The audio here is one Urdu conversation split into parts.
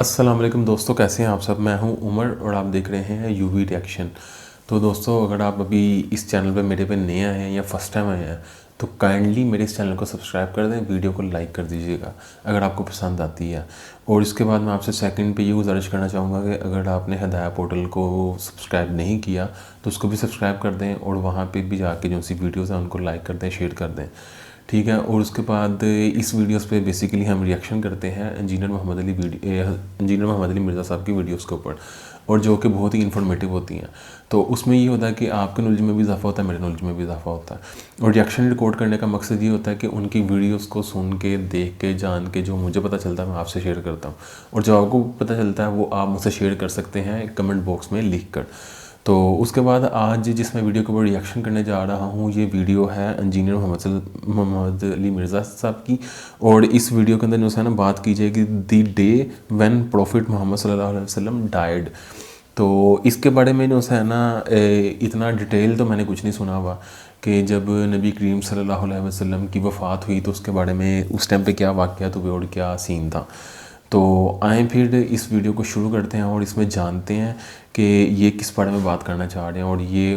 السلام علیکم دوستوں، کیسے ہیں آپ سب؟ میں ہوں عمر اور آپ دیکھ رہے ہیں یو وی ریئیکشن۔ تو دوستوں، اگر آپ ابھی اس چینل پہ میرے پہ نئے آئے ہیں یا فرسٹ ٹائم آئے ہیں تو کائنڈلی میرے اس چینل کو سبسکرائب کر دیں، ویڈیو کو لائک کر دیجیے گا اگر آپ کو پسند آتی ہے۔ اور اس کے بعد میں آپ سے سیکنڈ پہ یہ گزارش کرنا چاہوں گا کہ اگر آپ نے ہدایہ پورٹل کو سبسکرائب نہیں کیا تو اس کو بھی سبسکرائب کر دیں، اور وہاں پہ بھی جا کے جو سی ویڈیوز ہیں ان کو لائک کر دیں، شیئر کر دیں، ٹھیک ہے۔ اور اس کے بعد اس ویڈیوز پہ بیسیکلی ہم ریئیکشن کرتے ہیں انجینئر محمد علی مرزا صاحب کی ویڈیوز کے اوپر، اور جو کہ بہت ہی انفارمیٹیو ہوتی ہیں۔ تو اس میں یہ ہوتا ہے کہ آپ کے نالج میں بھی اضافہ ہوتا ہے، میرے نالج میں بھی اضافہ ہوتا ہے۔ اور ریئیکشن ریکارڈ کرنے کا مقصد یہ ہوتا ہے کہ ان کی ویڈیوز کو سن کے، دیکھ کے، جان کے جو مجھے پتہ چلتا ہے میں آپ سے شیئر کرتا ہوں، اور جو آپ کو پتہ چلتا ہے وہ آپ مجھ سے شیئر کر سکتے ہیں کمنٹ باکس میں لکھ کر۔ تو اس کے بعد آج جس میں ویڈیو کے اوپر ریئیکشن کرنے جا رہا ہوں، یہ ویڈیو ہے انجینئر محمد علی مرزا صاحب کی، اور اس ویڈیو کے اندر جو ہے نا بات کی جائے گی دی ڈے وین پروفٹ محمد صلی اللہ علیہ وسلم ڈائیڈ۔ تو اس کے بارے میں جو ہے نا اتنا ڈیٹیل تو میں نے کچھ نہیں سنا ہوا کہ جب نبی کریم صلی اللہ علیہ وسلم کی وفات ہوئی تو اس کے بارے میں اس ٹائم پہ کیا واقعات ہوئے اور کیا سین تھا۔ تو آئیں پھر اس ویڈیو کو شروع کرتے ہیں اور اس میں جانتے ہیں کہ یہ کس بارے میں بات کرنا چاہ رہے ہیں۔ اور یہ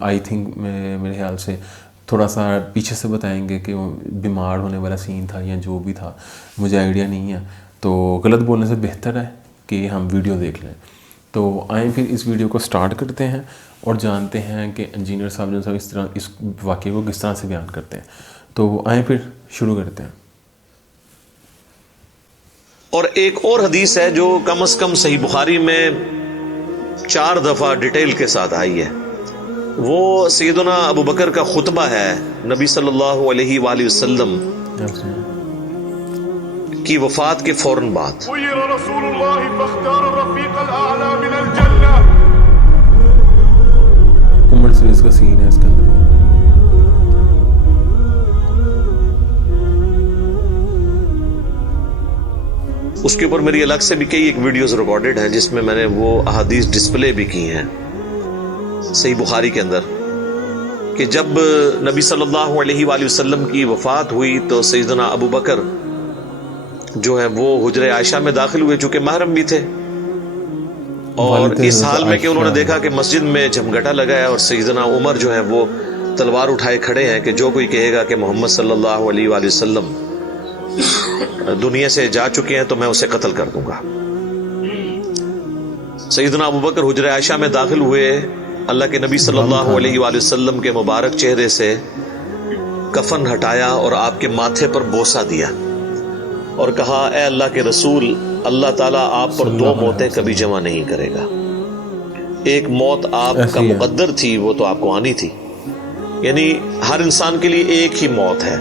آئی تھنک میرے خیال سے تھوڑا سا پیچھے سے بتائیں گے کہ بیمار ہونے والا سین تھا یا جو بھی تھا، مجھے آئیڈیا نہیں ہے، تو غلط بولنے سے بہتر ہے کہ ہم ویڈیو دیکھ لیں۔ تو آئیں پھر اس ویڈیو کو سٹارٹ کرتے ہیں اور جانتے ہیں کہ انجینئر صاحب جو اس طرح اس واقعے کو کس طرح سے بیان کرتے ہیں۔ تو آئیں پھر شروع کرتے ہیں۔ اور ایک اور حدیث ہے جو کم از کم صحیح بخاری میں 4 دفعہ ڈیٹیل کے ساتھ آئی ہے، وہ سیدنا ابو بکر کا خطبہ ہے نبی صلی اللہ علیہ وآلہ وسلم کی وفات کے فوراً بعد۔ خير رسول الله فاختار الرفيق الأعلى من الجنة۔ عمر سیریز کا سین ہے اس کے اندر۔ اس کے اوپر میری الگ سے بھی کئی ایک ویڈیوز ریکارڈڈ ہیں جس میں میں نے وہ احادیث ڈسپلے بھی کی ہیں صحیح بخاری کے اندر، کہ جب نبی صلی اللہ علیہ وآلہ وسلم کی وفات ہوئی تو سیدنا ابو بکر جو ہے وہ حجرہ عائشہ میں داخل ہوئے، چونکہ محرم بھی تھے، اور اس حال میں کہ انہوں نے دیکھا کہ مسجد میں جھمگٹا لگا ہے اور سیدنا عمر جو ہے وہ تلوار اٹھائے کھڑے ہیں کہ جو کوئی کہے گا کہ محمد صلی اللہ علیہ وآلہ وسلم دنیا سے جا چکے ہیں تو میں اسے قتل کر دوں گا۔ سیدنا ابو بکر حجرہ عائشہ میں داخل ہوئے، اللہ کے نبی صلی اللہ علیہ وآلہ وسلم کے مبارک چہرے سے کفن ہٹایا اور آپ کے ماتھے پر بوسہ دیا اور کہا، اے اللہ کے رسول، اللہ تعالیٰ آپ پر 2 موتیں کبھی جمع نہیں کرے گا۔ ایک موت آپ کا مقدر تھی، وہ تو آپ کو آنی تھی، یعنی ہر انسان کے لیے ایک ہی موت ہے،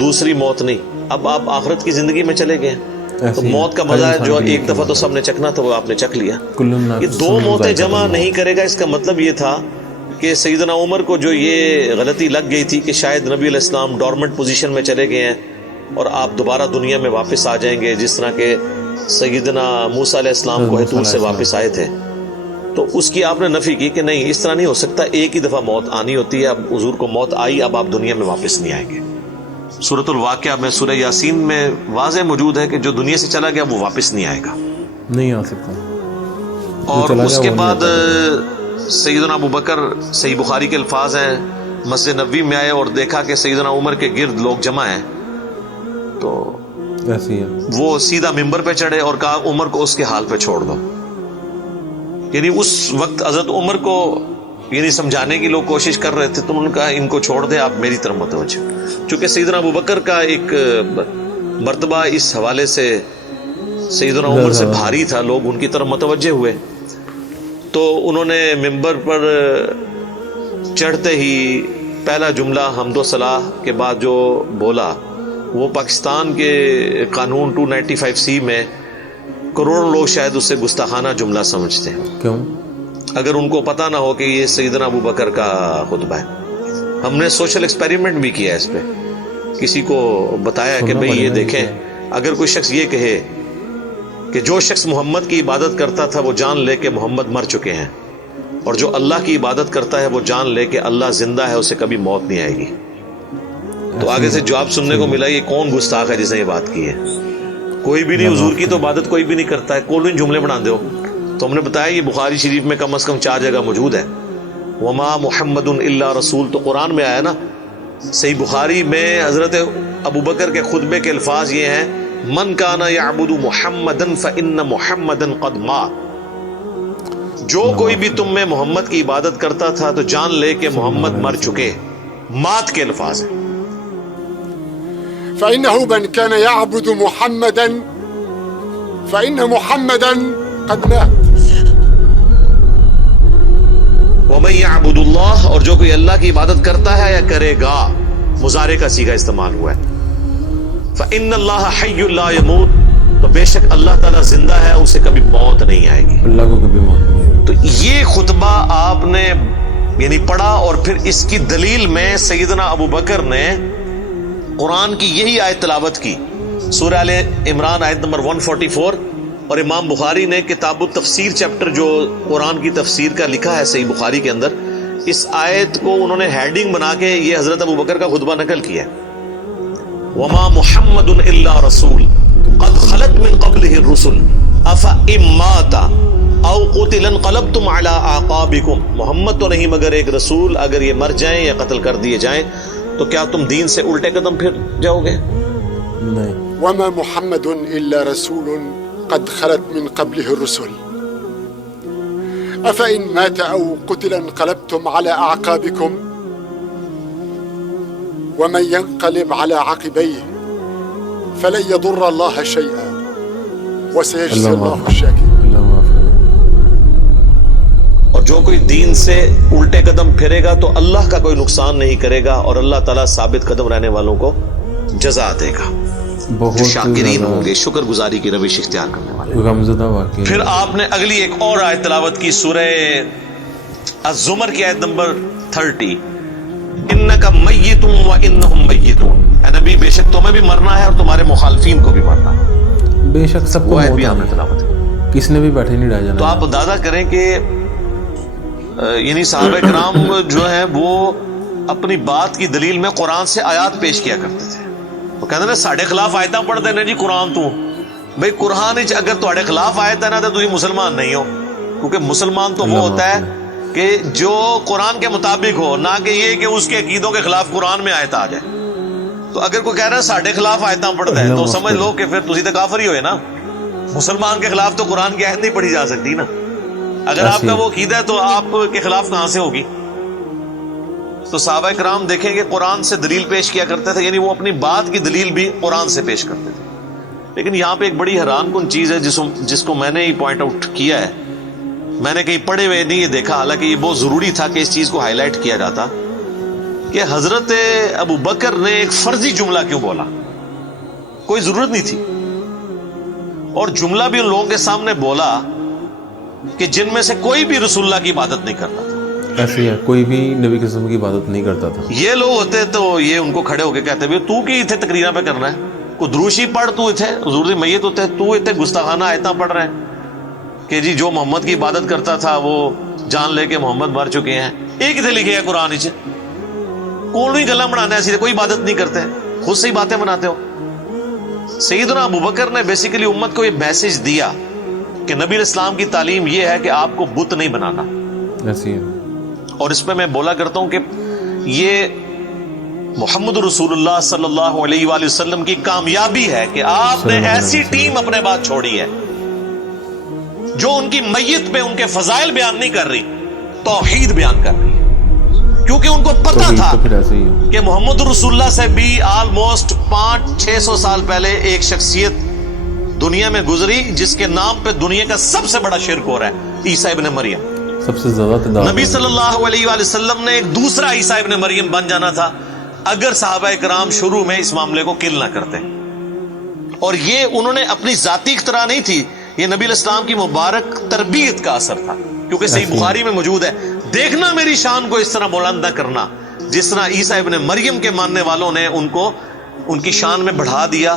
دوسری موت نہیں۔ اب آپ آخرت کی زندگی میں چلے گئے تو موت کا مزہ ہے جو ایک دفعہ تو سب نے چکھنا تھا وہ آپ نے چکھ لیا۔ یہ 2 موتیں جمع نہیں کرے گا، اس کا مطلب یہ تھا کہ سیدنا عمر کو جو یہ غلطی لگ گئی تھی کہ شاید نبی علیہ السلام ڈورمنٹ پوزیشن میں چلے گئے ہیں اور آپ دوبارہ دنیا میں واپس آ جائیں گے، جس طرح کہ سیدنا موسیٰ علیہ السلام کوہ طور سے واپس آئے تھے، تو اس کی آپ نے نفی کی کہ نہیں، اس طرح نہیں ہو سکتا، ایک ہی دفعہ موت آنی ہوتی ہے۔ اب حضور کو موت آئی، اب آپ دنیا میں واپس نہیں آئیں گے۔ سورۃ الواقعہ میں سورہ یاسین میں واضح موجود ہے کہ جو دنیا سے چلا گیا وہ واپس نہیں آئے گا، نہیں آ سکتا۔ اور اس کے بعد سیدنا ابو بکر، صحیح بخاری کے الفاظ ہیں، مسجد نبوی میں آئے اور دیکھا کہ سیدنا عمر کے گرد لوگ جمع ہیں، تو ایسی ہے وہ سیدھا ممبر پہ چڑھے اور کہا عمر کو اس کے حال پہ چھوڑ دو۔ یعنی اس وقت حضرت عمر کو یعنی سمجھانے کی لوگ کوشش کر رہے تھے، تو انہوں نے کہا ان کو چھوڑ دے، آپ میری طرف متوجہ۔ چونکہ سیدنا ابو بکر کا ایک مرتبہ اس حوالے سے سیدنا عمر سے بھاری تھا، لوگ ان کی طرف متوجہ ہوئے، تو انہوں نے ممبر پر چڑھتے ہی پہلا جملہ حمد و ثنا کے بعد جو بولا، وہ پاکستان کے قانون 295C میں کروڑوں لوگ شاید اسے گستاخانہ جملہ سمجھتے ہیں۔ کیوں؟ اگر ان کو پتہ نہ ہو کہ یہ سیدنا ابو بکر کا خطبہ ہے۔ ہم نے سوشل ایکسپیریمنٹ بھی کیا ہے اس پہ، کسی کو بتایا کہ بھئی یہ دیکھیں، اگر کوئی شخص یہ کہے کہ جو شخص محمد کی عبادت کرتا تھا وہ جان لے کہ محمد مر چکے ہیں، اور جو اللہ کی عبادت کرتا ہے وہ جان لے کہ اللہ زندہ ہے، اسے کبھی موت نہیں آئے گی۔ تو آگے سے جواب سننے کو ملا، یہ کون گستاخ ہے جس نے یہ بات کی ہے؟ کوئی بھی نہیں, حضور کی تو عبادت کوئی بھی نہیں کرتا ہے, کون جملے بنا دے ہو. تو ہم نے بتایا یہ بخاری شریف میں کم از کم 4 جگہ موجود ہے. وما محمد الا رسول تو قرآن میں آیا نا. صحیح بخاری میں حضرت ابوبکر کے خطبے کے الفاظ یہ ہیں, من کان یعبد محمدا فان محمدا قد مات. جو کوئی بھی تم میں محمد کی عبادت کرتا تھا تو جان لے کہ محمد مر چکے. مات کے الفاظ ہیں. فإنه من كان يعبد محمدا فإن محمدا قد مات. ومن يعبد اللہ, اور جو کوئی اللہ کی عبادت کرتا ہے یا کرے گا, مضارع کا صیغہ استعمال ہوا ہے. فإن اللہ حی لا يموت, تو بے شک اللہ تعالیٰ زندہ ہے, اسے کبھی موت نہیں آئے گی. اللہ کو کبھی موت نہیں آئے گی. تو یہ خطبہ آپ نے یعنی پڑھا, اور پھر اس کی دلیل میں سیدنا ابو بکر نے قرآن کی یہی آیت تلاوت کی, سورہ آل عمران آیت نمبر 144. اور امام بخاری نے کتاب التفسیر چیپٹر جو قرآن کی تفسیر کا لکھا ہے صحیح بخاری کے اندر, اس آیت کو انہوں نے ہیڈنگ بنا کے یہ حضرت ابو بکر کا خطبہ نقل کیا ہے. وما محمد الا رسول قد خلت من قبلہ الرسل افئن مات او قتل انقلبتم علی اعقابکم. محمد تو نہیں مگر ایک رسول, اگر یہ مر جائیں یا قتل کر دیے جائیں تو کیا تم دین سے الٹے قدم پھر جاؤ گے؟ نہیں. وما محمد إلا رسول قد خلت من قبله الرسل أفإن مات أو قتل انقلبتم على أعقابكم ومن ينقلب على عقبيه فلن يضر الله شيئا وسيجزي الله الشاكرين. اور جو کوئی دین سے الٹے قدم پھرے گا تو اللہ کا کوئی نقصان نہیں کرے گا, اور اللہ تعالیٰ ثابت قدم رہنے والوں کو جزا دے گا, جو شاکرین ہوں گے, شکر گزاری کی روش اختیار کرنے والے. غمزدہ واقعی. پھر آپ نے اگلی ایک اور آیت تلاوت کی, سورہ الزمر کی آیت نمبر 30. انک میت و انہم میتون, اے نبی بے شک تمہیں بھی مرنا ہے اور تمہارے مخالفین کو بھی مرنا ہے. بے شک سب کو وہ آیت موت بھی آپ نے آنی ہے. تلاوت کی. کس نے بھی بیٹھے نہیں رہ جانا. تو آپ اندازہ کریں کہ یعنی صحابہ کرام جو ہیں وہ اپنی بات کی دلیل میں قرآن سے آیات پیش کیا کرتے تھے. وہ کہتے ہیں ساڑھے خلاف آیتاں پڑھتے ہیں جی قرآن تو بھئی قرآن اگر تھوڑے خلاف آیت ہے نا تو تھی مسلمان نہیں ہو, کیونکہ مسلمان تو وہ ہوتا ہے کہ جو قرآن کے مطابق ہو, نہ کہ یہ کہ اس کے عقیدوں کے خلاف قرآن میں آیت آ جائے. تو اگر کوئی کہہ رہا ہے ساڑھے خلاف آیتاں پڑھتا ہے تو سمجھ لو کہ پھر تسی تو کافر ہی ہوئے نا. مسلمان کے خلاف تو قرآن کی آیت نہیں پڑھی جا سکتی نا. اگر آپ کا وہ عقیدہ ہے تو آپ کے خلاف کہاں سے ہوگی. تو صحابہ کرام دیکھیں کہ قرآن سے دلیل پیش کیا کرتے تھے, یعنی وہ اپنی بات کی دلیل بھی قرآن سے پیش کرتے تھے. لیکن یہاں پہ ایک بڑی حیران کن چیز ہے جس کو میں نے ہی پوائنٹ آؤٹ کیا ہے, میں نے کہیں پڑھے ہوئے نہیں یہ دیکھا, حالانکہ یہ بہت ضروری تھا کہ اس چیز کو ہائی لائٹ کیا جاتا, کہ حضرت ابو بکر نے ایک فرضی جملہ کیوں بولا, کوئی ضرورت نہیں تھی. اور جملہ بھی ان لوگوں کے سامنے بولا کہ جن میں سے کوئی بھی رسول اللہ کی عبادت نہیں کرتا تھا. ایسے ہے, کوئی بھی نبی قسم کی عبادت نہیں کرتا تھا. یہ لوگ ہوتے تو یہ ان کو کھڑے ہو کے کہتے بھی تو کی اتنے تقریرہ پہ کرنا ہے, کوئی دروشی پڑھ تو اتنے حضور دی میت ہوتے تو اتنے گستاخانہ آیتاں پڑھ رہے ہیں کہ جی جو محمد کی عبادت کرتا تھا وہ جان لے کے محمد مر چکے ہیں. ایک اتنے لکھے ہے قرآن چ, کون ہی گلا بنانا ہے, کوئی عبادت نہیں کرتے, خود سے ہی باتیں بناتے ہو. سیدنا ابو بکر نے بیسیکلی امت کو یہ میسج دیا کہ نبی الاسلام کی تعلیم یہ ہے کہ آپ کو بت نہیں بنانا. ایسی ہے. اور اس پہ میں بولا کرتا ہوں کہ یہ محمد رسول اللہ صلی اللہ علیہ وآلہ وسلم کی کامیابی ہے کہ آپ نے ایسی ٹیم اپنے بعد چھوڑی ہے جو ان کی میت پہ ان کے فضائل بیان نہیں کر رہی, توحید بیان کر رہی ہے. کیونکہ ان کو پتا تھا کہ محمد رسول اللہ سے بھی آلموسٹ 500-600 سال پہلے ایک شخصیت دنیا میں گزری جس کے نام پہ دنیا کا سب سے بڑا شرک ہو رہا ہے, عیسیٰ ابن مریم. سب سے زیادہ نبی صلی اللہ علیہ وآلہ وسلم نے ایک دوسرا عیسیٰ ابن مریم بن جانا تھا اگر صحابہ کرام شروع میں اس معاملے کو کل نہ کرتے. اور یہ انہوں نے اپنی ذاتی اختراع نہیں تھی, یہ نبی الاسلام کی مبارک تربیت کا اثر تھا, کیونکہ صحیح بخاری میں موجود ہے, دیکھنا میری شان کو اس طرح بلند نہ کرنا جس طرح عیسیٰ ابن مریم کے ماننے والوں نے ان کو ان کی شان میں بڑھا دیا,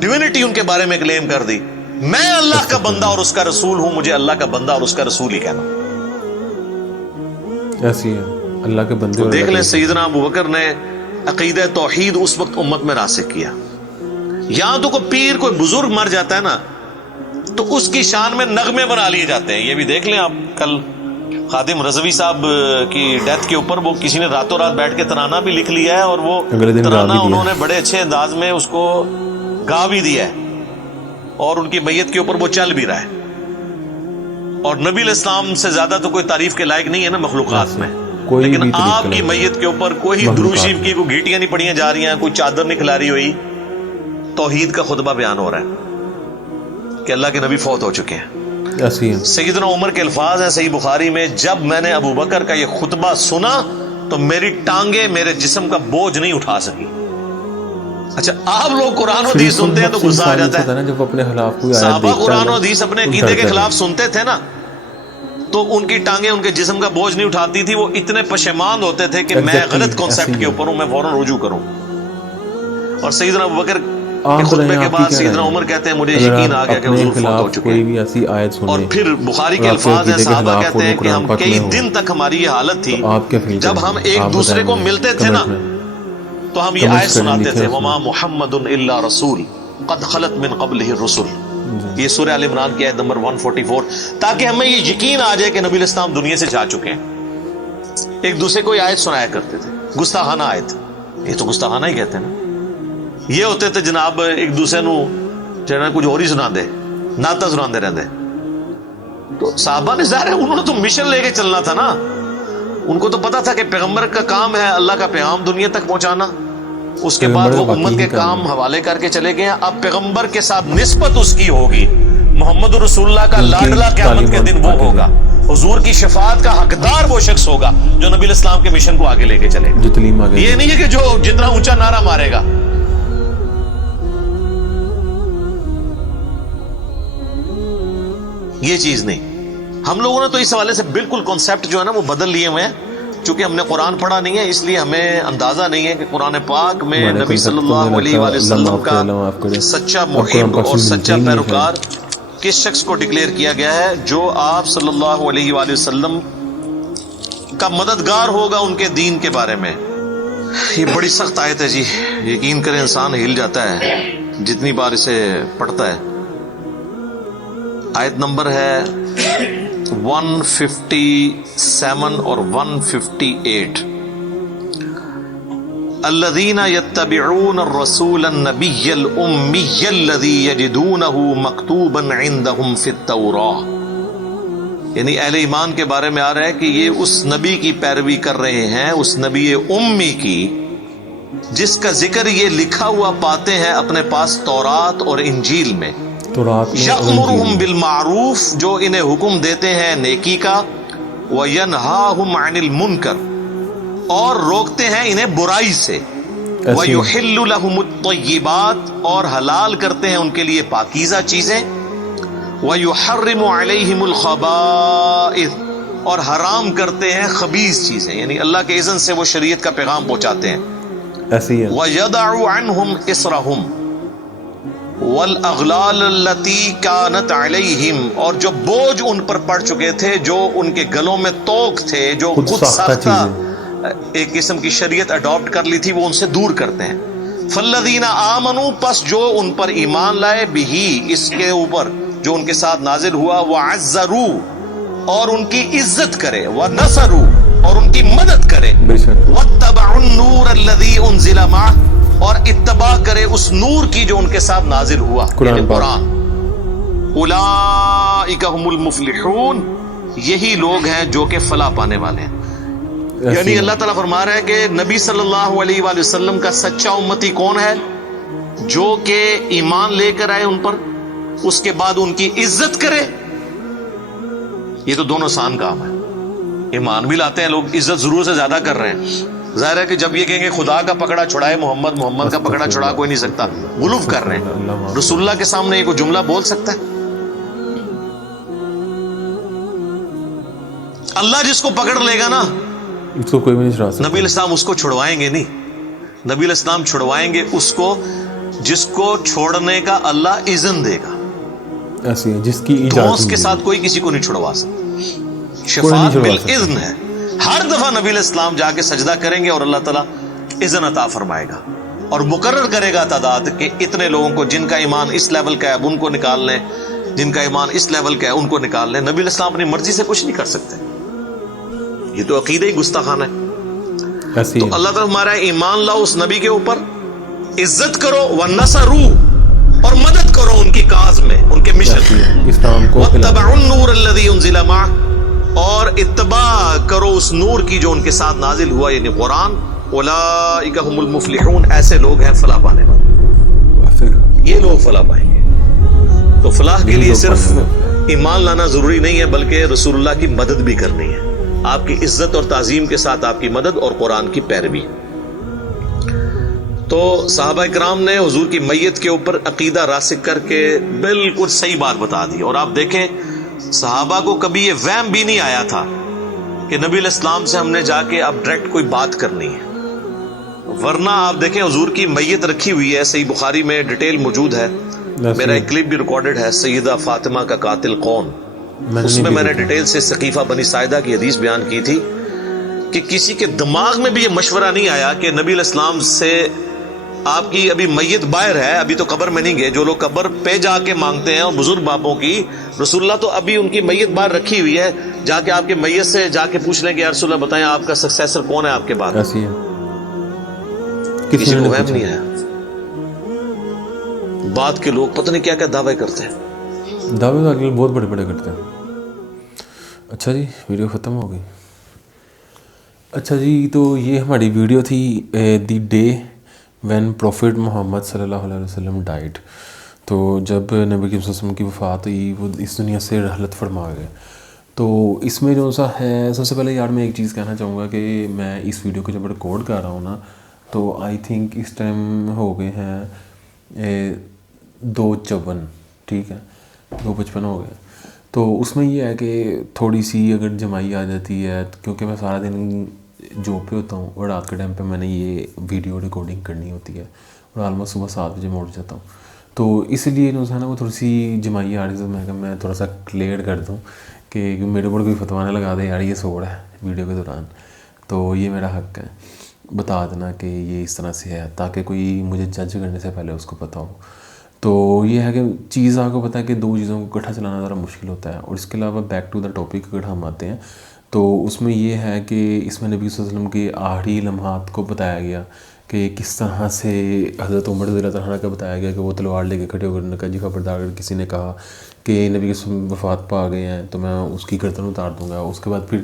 ڈیوینٹی ان کے بارے میں کلیم کر دی. میں اللہ کا بندہ اور اس کا رسول ہوں, مجھے اللہ کا بندہ اور اس کا رسول ہی کہنا. ایسی ہے اللہ کے بندے. دیکھ لیں سیدنا ابو بکر نے عقیدہ توحید اس وقت امت میں راسخ کیا, یہاں تو کوئی پیر کوئی بزرگ مر جاتا ہے نا تو اس کی شان میں نغمے بنا لیے جاتے ہیں. یہ بھی دیکھ لیں آپ, کل خادم رضوی صاحب کی ڈیتھ کے اوپر وہ کسی نے راتوں رات بیٹھ کے ترانہ بھی لکھ لیا ہے, اور وہ ترانہ انہوں نے بڑے اچھے انداز میں اس کو گا بھی دیا ہے, اور ان کی میت کے اوپر وہ چل بھی رہا ہے. اور نبی علیہ السلام سے زیادہ تو کوئی تعریف کے لائق نہیں ہے نا مخلوقات میں, لیکن آپ کی میت کے اوپر کوئی درود شریف کی کوئی گھیٹیاں نہیں پڑیاں جا رہی ہیں, کوئی چادر نہیں کھلاری ہوئی, توحید کا خطبہ بیان ہو رہا ہے کہ اللہ کے نبی فوت ہو چکے ہیں. سیدنا عمر کے الفاظ ہیں صحیح بخاری میں, جب میں نے ابو بکر کا یہ خطبہ سنا تو میری ٹانگیں میرے جسم کا بوجھ نہیں اٹھا سکی. اچھا آپ لوگ قرآن و حدیث سنتے ہیں تو غصہ آ جاتا ہے. جب اپنے خلاف کوئی صحابہ قرآن و حدیث اپنے عقیدے کے خلاف سنتے تھے نا تو ان کی ٹانگیں ان کے جسم کا بوجھ نہیں اٹھاتی تھی, وہ اتنے پشیمان ہوتے تھے کہ میں غلط کانسیپٹ کے اوپر ہوں, میں فوراً رجوع کروں. اور سیدنا ابو بکر کے خطبے کے بعد سیدنا عمر کہتے ہیں مجھے یقین آ گیا کہ حضور فوت ہو چکے ہیں. اور پھر بخاری کے الفاظ ہیں, صحابہ کہتے ہیں کہ ہم کئی دن تک ہماری یہ حالت تھی, جب ہم ایک دوسرے کو ملتے تھے نا تو ہم یہ آیت سناتے تھے, وما محمد الا رسول قد خلت من قبلہ الرسل. یہ سورہ آل عمران کی آیت نمبر 144, تاکہ ہمیں یہ یقین آ جائے کہ نبی علیہ السلام دنیا سے جا چکے ہیں. ایک دوسرے کو یہ آیت سنایا کرتے تھے, گستاخانہ آیت, یہ تو گستاخانہ ہی کہتے ہیں نا. یہ ہوتے تھے جناب ایک دوسرے نو کچھ اور ہی سنا دے, ناتا سنا دے رہتے. تو صحابہ نے ظاہر ہے انہوں نے تو مشن لے کے چلنا تھا نا, ان کو تو پتا تھا کہ پیغمبر کا کام ہے اللہ کا پیغام دنیا تک پہنچانا. اس کے بعد وہ امت کے کام حوالے کر کے چلے گئے ہیں. اب پیغمبر کے ساتھ نسبت اس کی ہوگی, محمد رسول اللہ کا لاڈلا قیامت کے دن وہ ہوگا, حضور کی شفاعت کا حقدار وہ شخص ہوگا جو نبی علیہ السلام کے مشن کو آگے لے کے چلے. یہ نہیں ہے کہ جو جتنا اونچا نعرہ مارے گا. یہ چیز نہیں. ہم لوگوں نے تو اس حوالے سے بالکل کانسیپٹ جو ہے نا وہ بدل لیے ہوئے ہیں, چونکہ ہم نے قرآن پڑھا نہیں ہے اس لیے ہمیں اندازہ نہیں ہے کہ قرآن پاک میں نبی صلی اللہ علیہ وآلہ وسلم کا سچا محب اور سچا پیروکار کس شخص کو ڈکلیئر کیا گیا ہے, جو آپ صلی اللہ علیہ وآلہ وسلم کا مددگار ہوگا ان کے دین کے بارے میں. یہ بڑی سخت آیت ہے جی, یقین کریں انسان ہل جاتا ہے جتنی بار اسے پڑھتا ہے. آیت نمبر ہے 157 اور 158. الذين يتبعون الرسول النبي الأمي الذي يجدونه مكتوبا عندهم في التوراة. یعنی اہل ایمان کے بارے میں آ رہا ہے کہ یہ اس نبی کی پیروی کر رہے ہیں, اس نبی امی کی جس کا ذکر یہ لکھا ہوا پاتے ہیں اپنے پاس تورات اور انجیل میں. یأمرهم بالمعروف, جو انہیں حکم دیتے ہیں نیکی کا, وینہاہم عن المنکر, اور روکتے ہیں انہیں برائی سے, ویحل لہم الطیبات, اور حلال کرتے ہیں ان کے لیے پاکیزہ چیزیں, ویحرم علیہم الخبائث, اور حرام کرتے ہیں خبیث چیزیں, یعنی اللہ کے اذن سے وہ شریعت کا پیغام پہنچاتے ہیں. ویدع عنہم اسرہم والاغلال التي كانت عليهم, اور جو بوجھ ان پر پڑ چکے تھے, جو ان کے گلوں میں توق تھے, جو خود ساختہ ایک قسم کی شریعت اڈاپٹ کر لی تھی, وہ ان سے دور کرتے ہیں. فالذین آمنوا, پس جو ان پر ایمان لائے, بہی, اس کے اوپر جو ان کے ساتھ نازل ہوا, وعزروا, اور ان کی عزت کرے, ونصروا, اور ان کی مدد کرے, واتبعوا النور الذی انزل معه, اور اتباع کرے اس نور کی جو ان کے ساتھ نازل ہوا, قرآن. اولئک هم المفلحون, یہی لوگ ہیں جو کہ فلاح پانے والے ہیں. یعنی اللہ تعالیٰ فرما رہا ہے کہ نبی صلی اللہ علیہ وآلہ وسلم کا سچا امتی کون ہے, جو کہ ایمان لے کر آئے ان پر, اس کے بعد ان کی عزت کرے. یہ تو دونوں آسان کام ہے. ایمان بھی لاتے ہیں لوگ, عزت ضرور سے زیادہ کر رہے ہیں. ظاہر ہے کہ جب یہ کہیں گے خدا کا پکڑا چھڑائے محمد, محمد کا پکڑا چھڑا کوئی نہیں سکتا, غلوف کر رہے ہیں. رسول اللہ کے سامنے یہ کوئی جملہ بول سکتا ہے؟ اللہ جس کو پکڑ لے گا نا, اس کو کوئی بھی نہیں چھڑا سکتا. نبی علیہ السلام اس کو چھڑوائیں گے نہیں, نبی علیہ السلام چھڑوائیں گے اس کو جس کو چھوڑنے کا اللہ اذن دے گا. ایسی جس کی اجازت کے ساتھ کوئی کسی کو نہیں چھڑوا سکتا. شفاعت بالاذن ہے. ہر دفعہ نبی علیہ السلام جا کے سجدہ کریں گے اور اللہ تعالیٰ اذن عطا فرمائے گا. اور مقرر کرے گا تعداد کہ اتنے لوگوں کو جن کا ایمان اس لیول کا ہے ان کو نکال لیں، جن کا ایمان اس لیول کا ہے ان کو نکال لیں۔ نبی علیہ السلام اپنی مرضی سے کچھ نہیں کر سکتے، یہ تو عقیدہ ہی گستاخانہ ہے۔ تو اللہ تعالیٰ ہمارا ایمان لاؤ اس نبی کے اوپر، عزت کرو وَنَصَرُوا، اور مدد کرو ان کی کاز میں، ان کے مشن میں، وَاتَّبَعُوا النُّورَ الَّذِي أُنزِلَ مَعَهُ، اور اتباع کرو اس نور کی جو ان کے ساتھ نازل ہوا یعنی قرآن۔ اولئک هم المفلحون، ایسے لوگ ہیں فلاح پانے والے، یہ لوگ فلاح پائیں گے۔ تو فلاح کے لیے صرف ایمان لانا ضروری نہیں ہے بلکہ رسول اللہ کی مدد بھی کرنی ہے، آپ کی عزت اور تعظیم کے ساتھ آپ کی مدد اور قرآن کی پیروی۔ تو صحابہ کرام نے حضور کی میت کے اوپر عقیدہ راسخ کر کے بالکل صحیح بات بتا دی، اور آپ دیکھیں صحابہ کو کبھی یہ وہم بھی نہیں آیا تھا کہ نبی علیہ السلام سے ہم نے جا کے اب ڈائریکٹ کوئی بات کرنی ہے، ورنہ آپ دیکھیں حضور کی میت رکھی ہوئی ہے، صحیح بخاری میں ڈیٹیل موجود ہے، میرا ایک کلپ بھی ریکارڈڈ ہے، سیدہ فاطمہ کا قاتل کون، اس میں میں نے ڈیٹیل سے ثقیفہ بنی ساعدہ کی حدیث بیان کی تھی کہ کسی کے دماغ میں بھی یہ مشورہ نہیں آیا کہ نبی علیہ السلام سے آپ کی ابھی میت باہر ہے، ابھی تو قبر میں نہیں گئے، جو لوگ قبر پہ جا کے مانگتے ہیں اور بزرگ باپوں کی، رسول اللہ تو ابھی ان کی میت باہر رکھی ہوئی ہے، جا کے آپ کے میت سے جا کے پوچھ لیں کہ یا رسول اللہ بتائیں آپ کا سکسیسر کون ہے آپ کے بعد، کسی کو وہم نہیں آیا۔ بعد کے لوگ پتہ نہیں کیا کیا دعوے کرتے ہیں، دعوے آج کل بہت بڑے بڑے کرتے ہیں۔ اچھا جی، ویڈیو ختم ہو گئی۔ اچھا جی، تو یہ ہماری ویڈیو تھی دی ڈے وین پروفٹ محمد صلی اللہ علیہ وسلم ڈائٹ، تو جب نبی کریم صلی اللہ علیہ وسلم کی وفات ہوئی، وہ اس دنیا سے رحلت فرما گئے۔ تو اس میں جو سا ہے، سب سے پہلے یار میں ایک چیز کہنا چاہوں گا کہ میں اس ویڈیو کو جب ریکارڈ کر رہا ہوں نا، تو آئی تھنک اس ٹائم ہو گئے ہیں 2:54، ٹھیک ہے، 2:55 ہو گئے۔ تو اس میں یہ ہے کہ تھوڑی سی اگر جمائی آ جاتی ہے، کیونکہ میں سارا دن جاب پہ ہوتا ہوں اور رات کے ٹائم پہ میں نے یہ ویڈیو ریکارڈنگ کرنی ہوتی ہے، اور آلموسٹ صبح 7 بجے میں اٹھ جاتا ہوں، تو اس لیے جو ہے نا وہ تھوڑی سی جمائی آ رہی ہے، تو میں تھوڑا سا کلیئر کر دوں کہ میرے اوپر کوئی فتویٰ نہ لگا دے یار یہ سوڑ ہے ویڈیو کے دوران، تو یہ میرا حق ہے بتا دینا کہ یہ اس طرح سے ہے، تاکہ کوئی مجھے جج کرنے سے پہلے اس کو پتہ ہو۔ تو یہ ہے کہ چیز آپ کو پتہ ہے کہ دو چیزوں کو اکٹھا چلانا ذرا مشکل ہوتا ہے۔ اور اس کے علاوہ بیک ٹو دا ٹاپک اگر ہم آتے ہیں تو اس میں یہ ہے کہ اس میں نبی صلی اللہ علیہ وسلم کے آخری لمحات کو بتایا گیا کہ کس طرح سے حضرت عمر رضی اللہ تعالیٰ کا بتایا گیا کہ وہ تلوار لے کے کھڑے ہو کر جی خبردار اگر کسی نے کہا کہ نبی کے وفات پا گئے ہیں تو میں اس کی گردن اتار دوں گا۔ اس کے بعد پھر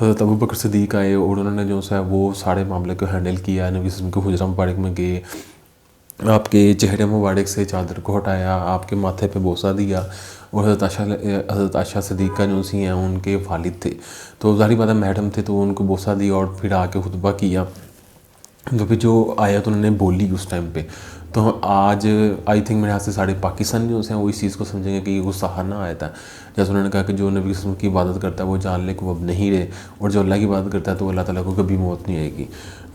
حضرت ابو بکر صدیق آئے اور انہوں نے جو ہے وہ سارے معاملے کو ہینڈل کیا، نبی صلی اللہ علیہ وسلم کے حجرہ مبارک میں گئے، آپ کے چہرے مبارک سے چادر کو ہٹایا، آپ کے ماتھے پہ بوسہ دیا، اور حضرت عائشہ صدیقہ جو سی ہیں ان کے والد تھے، تو ظاہری بات ہے میڈم تھے تو ان کو بوسہ دیا اور پھر آ کے خطبہ کیا، تو پھر جو آیت انہوں نے بولی اس ٹائم پہ، تو آج آئی تھنک میرے ہاتھ سے سارے پاکستان جو ہیں وہ اس چیز کو سمجھیں گے کہ یہ غصہ آیا ہے، جیسے انہوں نے کہا کہ جو نبی صلی اللہ علیہ وسلم کی عبادت کرتا ہے وہ جان لے کہ وہ اب نہیں رہے، اور جو اللہ کی عبادت کرتا ہے تو اللہ تعالیٰ کو کبھی موت نہیں آئے گی۔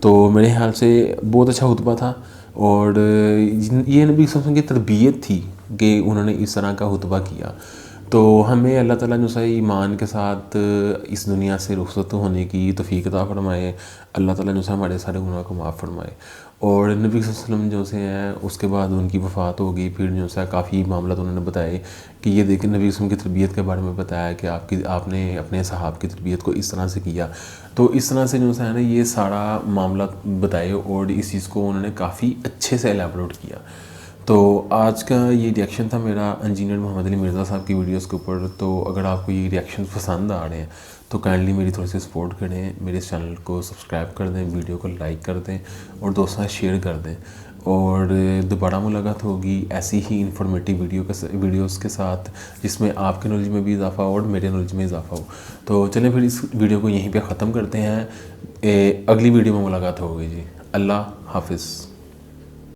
تو میرے خیال سے بہت اچھا خطبہ تھا، اور یہ نبی صلی اللہ علیہ وسلم کی تربیت تھی کہ انہوں نے اس طرح کا خطبہ کیا۔ تو ہمیں اللہ تعالیٰ جو ہے ایمان کے ساتھ اس دنیا سے رخصت ہونے کی توفیق عطا فرمائے، اللہ تعالیٰ جو ہے ہمارے سارے گناہ کو معاف فرمائے۔ اور نبی صلی اللہ علیہ وسلم جو سے ہیں اس کے بعد ان کی وفات ہو گئی، پھر جو ہے کافی معاملات انہوں نے بتائے کہ یہ دیکھیں نبی صلی اللہ علیہ وسلم کی تربیت کے بارے میں بتایا کہ آپ نے اپنے صحابہ کی تربیت کو اس طرح سے کیا، تو اس طرح سے جو ہے نا یہ سارا معاملات بتائے، اور اس چیز کو انہوں نے کافی اچھے سے ایلیبوریٹ کیا۔ تو آج کا یہ ریئیکشن تھا میرا انجینئر محمد علی مرزا صاحب کی ویڈیوز کے اوپر۔ تو اگر آپ کو یہ ریئیکشن پسند آ رہے ہیں تو کائنڈلی میری تھوڑی سی سپورٹ کریں، میرے اس چینل کو سبسکرائب کر دیں، ویڈیو کو لائک کر دیں اور دوستوں سے شیئر کر دیں، اور دوبارہ ملاقات ہوگی ایسی ہی انفارمیٹیو ویڈیوز کے ساتھ جس میں آپ کے نالج میں بھی اضافہ ہو اور میرے نالج میں اضافہ ہو۔ تو چلیں پھر اس ویڈیو کو یہیں پہ ختم کرتے ہیں، اگلی ویڈیو میں ملاقات ہوگی جی، اللہ حافظ۔